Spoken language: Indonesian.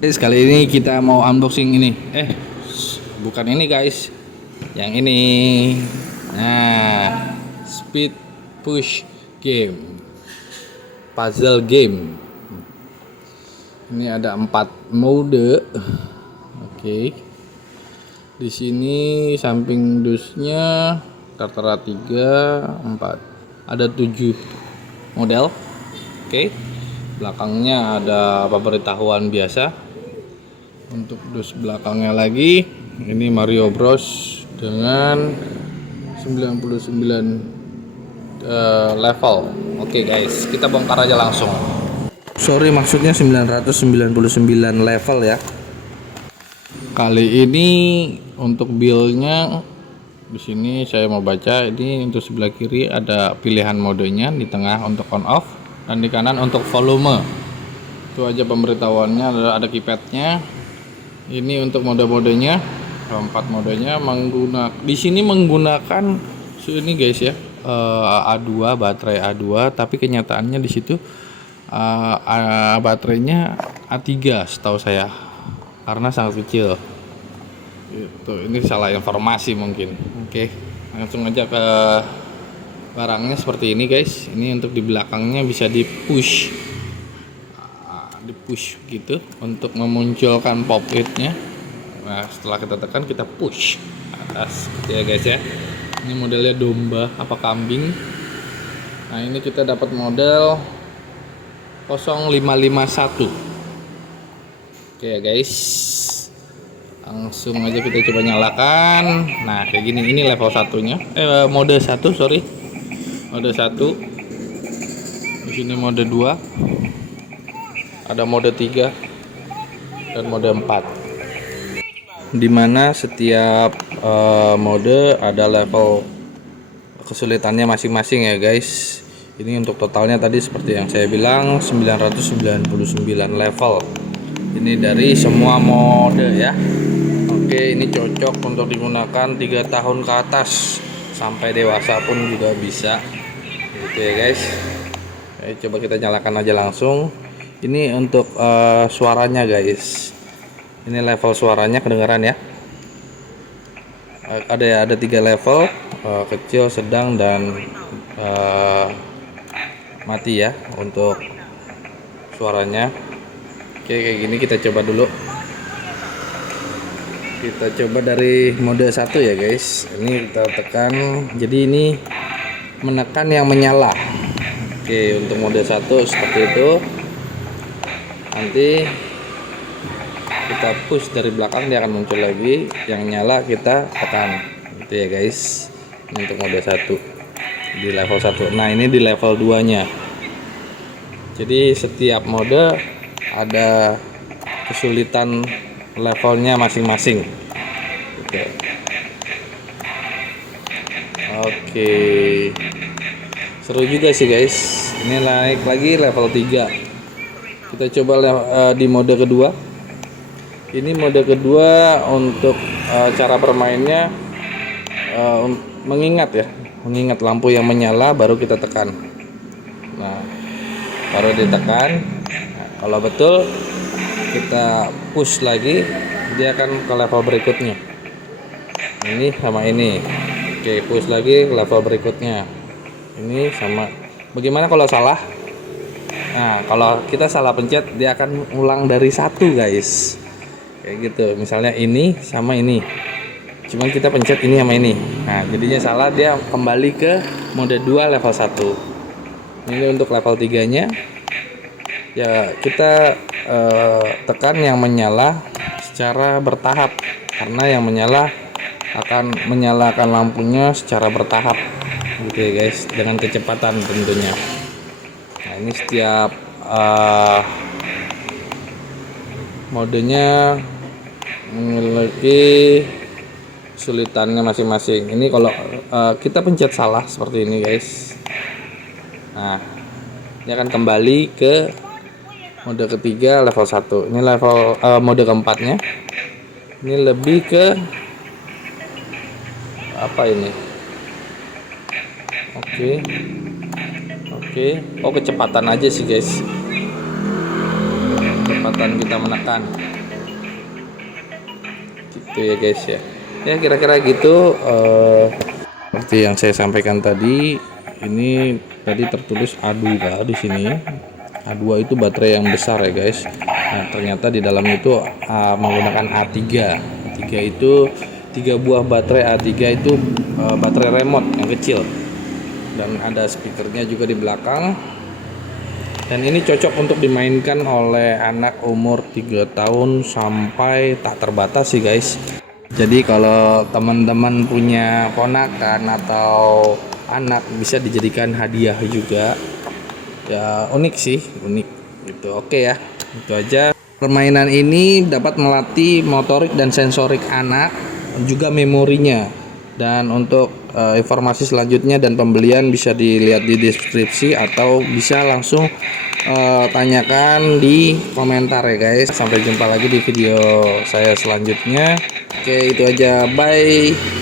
Guys, kali ini kita mau unboxing ini. Bukan ini guys, yang ini. Nah, speed push game, puzzle game. Ini ada 4 mode. Oke. Di sini samping dusnya tertera 3, 4. Ada 7 model. Oke. Belakangnya ada pemberitahuan biasa. Untuk dus belakangnya lagi, ini Mario Bros dengan 99 level. Oke guys, kita bongkar aja langsung. Sorry, maksudnya 999 level ya. Kali ini untuk build-nya di sini saya mau baca. Ini untuk sebelah kiri ada pilihan modenya, di tengah untuk on off, dan di kanan untuk volume. Itu aja pemberitahuannya. Ada keypadnya. Ini untuk mode-modenya, 4 modenya di sini menggunakan ini guys ya, A2, baterai A2, tapi kenyataannya di situ baterainya A3 setahu saya, karena sangat kecil. Itu ini salah informasi mungkin. Oke, langsung aja ke barangnya seperti ini guys. Ini untuk di belakangnya bisa di push gitu untuk memunculkan pop it-nya. Nah, setelah kita tekan, kita push atas gitu ya guys ya. Ini modelnya domba apa kambing. Nah, ini kita dapat model 0551. Oke ya guys, langsung aja kita coba nyalakan. Nah, kayak gini. Ini level satunya, mode 1, sorry, mode 1. Di sini mode 2, ada mode 3 dan mode 4, dimana setiap mode ada level kesulitannya masing-masing ya guys. Ini untuk totalnya tadi seperti yang saya bilang 999 level. Ini dari semua mode ya. Oke, ini cocok untuk digunakan 3 tahun ke atas, sampai dewasa pun juga bisa gitu ya guys. Coba kita nyalakan aja langsung. Ini untuk suaranya guys. Ini level suaranya kedengaran ya. Ada 3 level, kecil, sedang, dan mati ya untuk suaranya. Oke, kayak gini kita coba dulu. Kita coba dari mode 1 ya guys. Ini kita tekan. Jadi ini menekan yang menyala. Oke, untuk mode 1 seperti itu. Nanti kita push dari belakang, dia akan muncul lagi. Yang nyala kita tekan gitu ya guys. Ini untuk mode 1 di level 1. Nah, ini di level 2 nya. Jadi setiap mode ada kesulitan levelnya masing-masing. Oke, seru juga sih guys. Ini naik lagi level 3. Kita coba di mode kedua. Ini mode kedua untuk cara bermainnya, mengingat lampu yang menyala baru kita tekan. Nah, baru ditekan. Nah, kalau betul kita push lagi, dia akan ke level berikutnya. Ini sama ini. Oke, push lagi ke level berikutnya. Ini sama. Bagaimana kalau salah? Nah, kalau kita salah pencet, dia akan ulang dari 1 guys. Kayak gitu. Misalnya ini sama ini, cuman kita pencet ini sama ini. Nah, jadinya salah, dia kembali ke mode 2 level 1. Ini untuk level 3 nya ya, kita tekan yang menyala secara bertahap, karena yang menyala akan menyalakan lampunya secara bertahap gitu ya guys, dengan kecepatan tentunya. Nah, ini setiap modenya memiliki kesulitannya masing-masing. Ini kalau kita pencet salah seperti ini guys, nah ini akan kembali ke mode ketiga level 1. Ini level mode keempatnya. Ini lebih ke apa ini? Oke. Oh, kecepatan aja sih guys. Kecepatan kecepatan kita menekan. Gitu ya guys ya. Ya kira-kira gitu. Seperti yang saya sampaikan tadi, ini tadi tertulis A2 di sini. A2 itu baterai yang besar ya guys. Nah ternyata di dalam itu menggunakan A3. A3 itu 3 buah baterai A3 itu baterai remote yang kecil, dan ada speakernya juga di belakang. Dan ini cocok untuk dimainkan oleh anak umur 3 tahun sampai tak terbatas sih guys. Jadi kalau teman-teman punya ponakan atau anak, bisa dijadikan hadiah juga. Ya unik sih, unik gitu. Oke ya, itu aja. Permainan ini dapat melatih motorik dan sensorik anak, juga memorinya. Dan untuk informasi selanjutnya dan pembelian bisa dilihat di deskripsi atau bisa langsung tanyakan di komentar ya guys. Sampai jumpa lagi di video saya selanjutnya. Oke, itu aja. Bye.